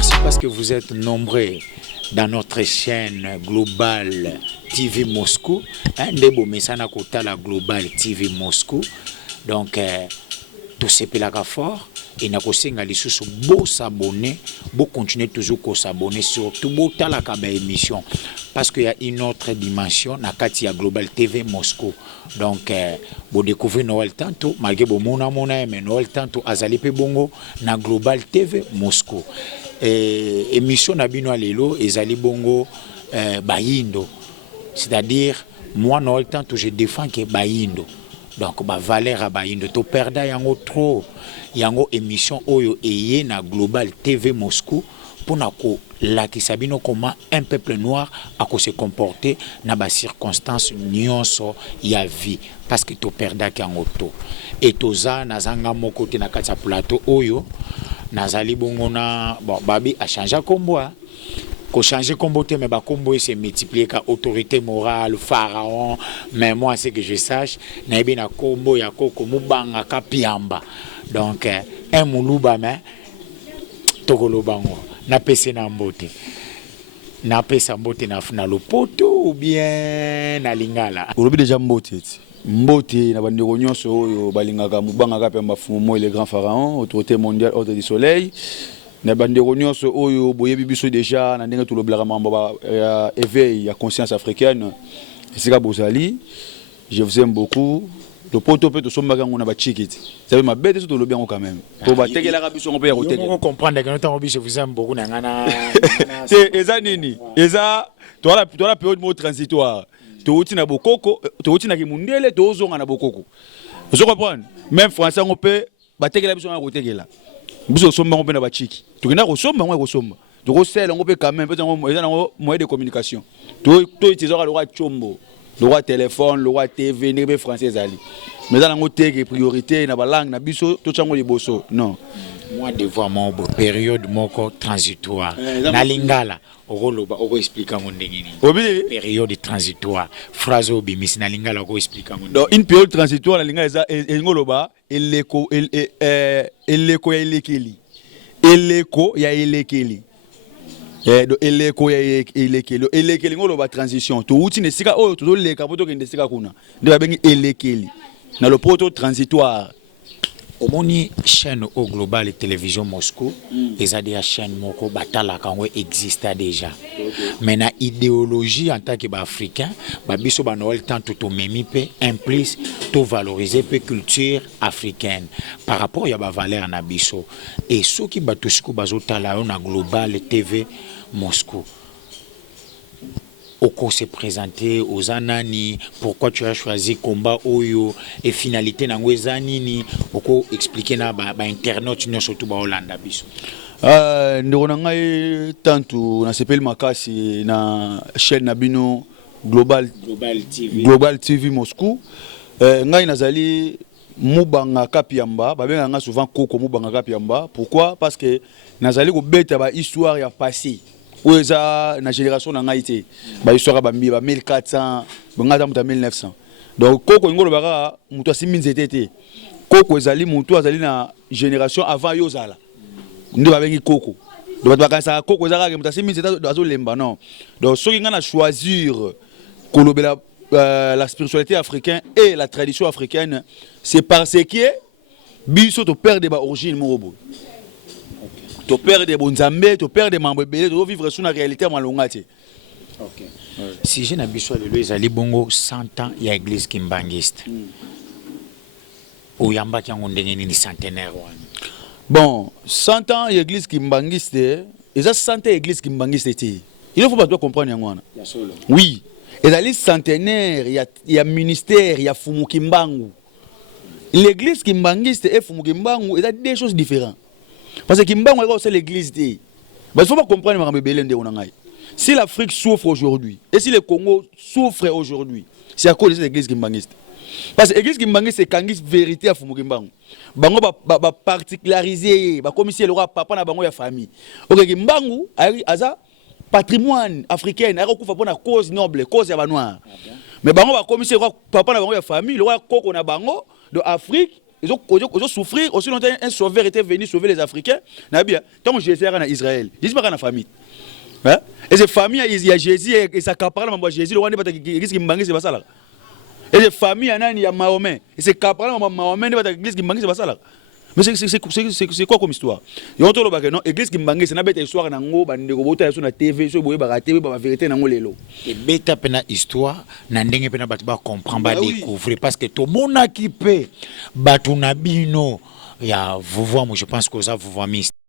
Merci parce que vous êtes nombreux dans notre chaîne Global TV Moscou. Ndebo mesana kota la Global TV Moscou. Donc, tout ce pelaka fort. Et n'a pas singa les sous beau s'abonner, beau continuer toujours à s'abonner, surtout beau la émission. Parce qu'il y a une autre dimension, na Katia Global TV Moscou. Donc, vous découvrez Noël tantôt, malgré que mona mais Noël tantôt, azalipe bongo, na Global TV Moscou. Émission Nabino Alelo, ezali bongo, Bayindo. C'est-à-dire, moi, Noël tantôt, je défends que Bayindo. Donc, Valère Abayindo, to perda yango trop. Yango émission Oyo Eye na Global TV Moscou pour la qui sabino comment un peuple noir a se comporter na ba circonstances nyonso ya vie parce que to perda yango to et toza na zanga moko te na kati plateau Oyo nazali bongo na bon babi a changé combo ko changer combo te mais ba combo se multiplier ka autorité morale pharaon mais moi c'est que je sache na bien na combo ya koko mubanga ka piamba. Donc, un moulouba, mais Togolobango, n'a pas essayé d'emboter. N'a pas essayé d'emboter na lopoto ou bien na lingala. Vous avez déjà mboté. Mboté, na bande rognon so balingaka mubanga ka pemba fumo le grand pharaon, autorité mondiale ordre du soleil. Na bande rognon so oyo boye bibiso déjà na ndenge tout le blara mamba éveil à conscience africaine. C'est Bozali. Je vous aime beaucoup. Le poto peut te sommer quand on a battu. Ça veut ma bête sur le bien quand même. Pour battre la rabbit sur mon père. On comprend que notre je vous aime beaucoup. C'est Eza Nini. Eza, toi la période mot transitoire. Tu as na bokoko, tu as na kimundele, tu as na bokoko. Vous comprenez? Même français on peut battre la rabbit sur un côté là. Vous sommes on peut na battu. Tu as resomba on resomba. Tu recèles on peut quand même. Peut-être on moyen de communication. Tu utilises le roi chombo. Le roi téléphone, le roi TV, les français ali. Mais dans la priorité, dans la langue, dans biso, tout ça les bosso. Non. Moi devant mon période moko transitoire. Na lingala, oko expliquer mon ndengini. Période transitoire. Phrase obimis na lingala oko expliquer mon. Donc une période transitoire la lingala ngoloba eleko eleko ya elekeli. Eleko ya elekeli. Eleko elekeli ngolo ba transition to uti ne sika oyo to leka poto ke ndesika kuna nde babengi elekeli na le poto transitoire. Omoni chaîne au global télévision Moscou ezadi ya chaîne moko batala kango existe déjà. Mais na idéologie en tant que africain ba biso ba Noël tant to memi pe implique to valoriser pe culture africaine par rapport ya ba valeur na biso et ceux qui batusiku bazotala na global TV Moscou. Oko se présenter aux anani, pourquoi tu as choisi combat Oyo et finalité nango ezanini, oko expliquer na ba internet no surtout ba Hollande biso. Ndeko na ngai tantu na sepeli makasi na chaîne na bino Global TV Moscou. Ngai nazali mubanga kapiamba, ba benga nga souvent koko mubanga kapiamba. Pourquoi? Parce que nazali ko beta ba histoire ya passé. Ou eza na génération na ngaité ba histoire ba 1400 bangata muta 1900. Donc koko ngolo baka muto asiminzete te. Koko ezali muto azali na génération avant yozala. Ndi ba bengi koko. Donc ba ka koko ezaka muto asiminzete azo lemba non. Donc ce qui ngana choisir kolobela la spiritualité africaine et la tradition africaine, c'est parce que biso to perdre ba origine morobo. Tu perds des bons amis, tu perds des membres belés, tu vivre sur la réalité malongate. OK. Si j'ai n'abisou le ezali bongo 100 ans ya église kimbangiste. Oyamba ki ngondenge ni centenaire wana. Bon, 100 ans l'église kimbangiste, et ça 100 ans église kimbangiste té. Il faut pas toi comprendre ngwana. Ya solo. Oui. Et dans les centenaires, il y a ministère, il y a fumu kimbangu. L'église kimbangiste et fumu kimbangu, il y a deux choses différentes. Parce que Kimbangu c'est l'église. Il ne faut pas comprendre si l'Afrique souffre aujourd'hui, et si le Congo souffre aujourd'hui, c'est à cause de l'église kimbangiste. Parce que l'église kimbangiste c'est quand vérité à Fumu Kimbangu. Bango va particulariser, va commisser le roi papa na bango ya famille. Ok Kimbangu a patrimoine africain, a recouvert pour la cause noble, cause ya noir. Mais bango va commisser le roi papa na bango ya famille, le roi Koko na bango de Afrique. ils ont souffrir aussi longtemps. Un sauveur était venu sauver les Africains. Nabia, tant que Jésus est en Israël, dis pas qu'en famille. Hein? Et ces familles, il y a Jésus et ça capara le Jésus, le roi n'est pas qui m'bangue, c'est pas ça là. Et les familles, il y a Mahomet. Et c'est capara le Mahomet n'est pas qui m'bangue, c'est pas ça là. Mais c'est quoi comme histoire? Et on te le dit non, l'église qui m'bangue, c'est une histoire nango, bande robota sur la TV, sur la TV, la vérité nango lelo. Et beta pena histoire, nandenge pena batu ba comprendre, ba découvrir parce que tout monde a qui peut batu nabino ya vous voir, moi je pense que ça vous voit